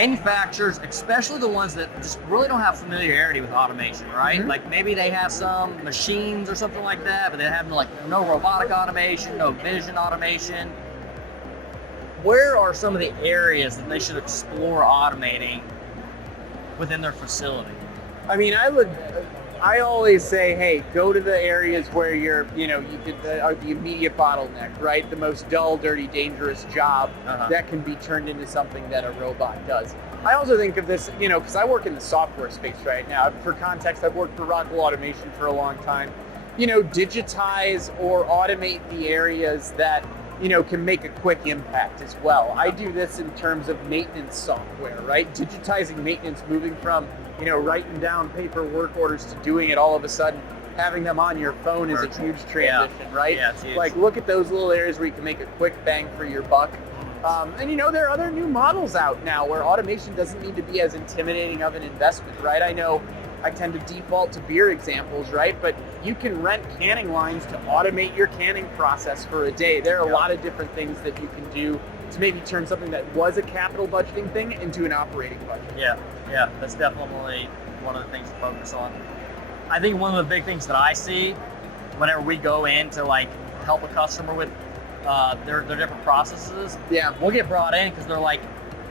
manufacturers, especially the ones that just really don't have familiarity with automation, right? Like maybe they have some machines or something like that, but they have like no robotic automation, no vision automation. Where are some of the areas that they should explore automating within their facility? I mean, I always say, hey, go to the areas where you're, the immediate bottleneck, right? The most dull, dirty, dangerous job that can be turned into something that a robot does. I also think of this, because I work in the software space right now. For context, I've worked for Rockwell Automation for a long time. Digitize or automate the areas that can make a quick impact as well. I do this in terms of maintenance software, right? Digitizing maintenance, moving from, writing down paper work orders to doing it all of a sudden, having them on your phone is a huge transition, right? Yeah, it's huge. Like, look at those little areas where you can make a quick bang for your buck. And there are other new models out now where automation doesn't need to be as intimidating of an investment, right? I know I tend to default to beer examples, right? But you can rent canning lines to automate your canning process for a day. There are a lot of different things that you can do to maybe turn something that was a capital budgeting thing into an operating budget. Yeah, that's definitely one of the things to focus on. I think one of the big things that I see whenever we go in to like help a customer with their different processes, we'll get brought in because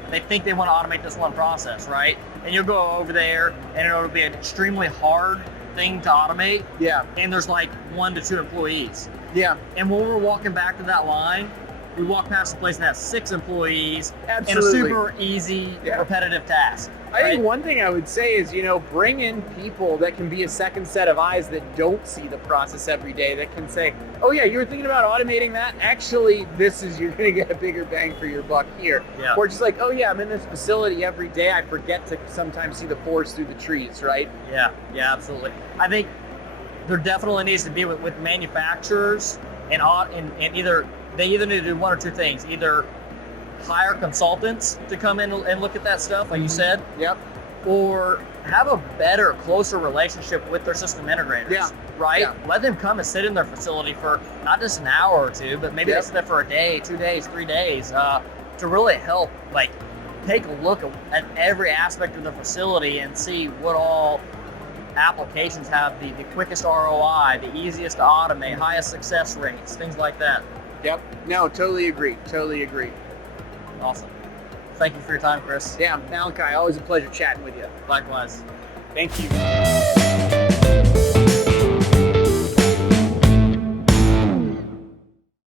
they think they want to automate this one process, right? And you'll go over there and it'll be an extremely hard thing to automate. Yeah. And there's like 1 to 2 employees. Yeah. And when we're walking back to that line, we walk past a place that has 6 employees. Absolutely. And a super easy, repetitive task. I think one thing I would say is, bring in people that can be a second set of eyes that don't see the process every day, that can say, oh yeah, you were thinking about automating that? Actually, you're going to get a bigger bang for your buck here. Yeah. Or just like, oh yeah, I'm in this facility every day. I forget to sometimes see the forest through the trees, right? Yeah, absolutely. I think there definitely needs to be with manufacturers and they either need to do one or two things. Either hire consultants to come in and look at that stuff, like you said. Yep. Or have a better, closer relationship with their system integrators. Yeah. Right? Yeah. Let them come and sit in their facility for not just an hour or two, but maybe they sit there for a day, 2 days, 3 days, to really help take a look at every aspect of the facility and see what all applications have the quickest ROI, the easiest to automate, highest success rates, things like that. Yep. No, totally agree. Awesome. Thank you for your time, Chris. Yeah, Malachi, always a pleasure chatting with you. Likewise. Thank you.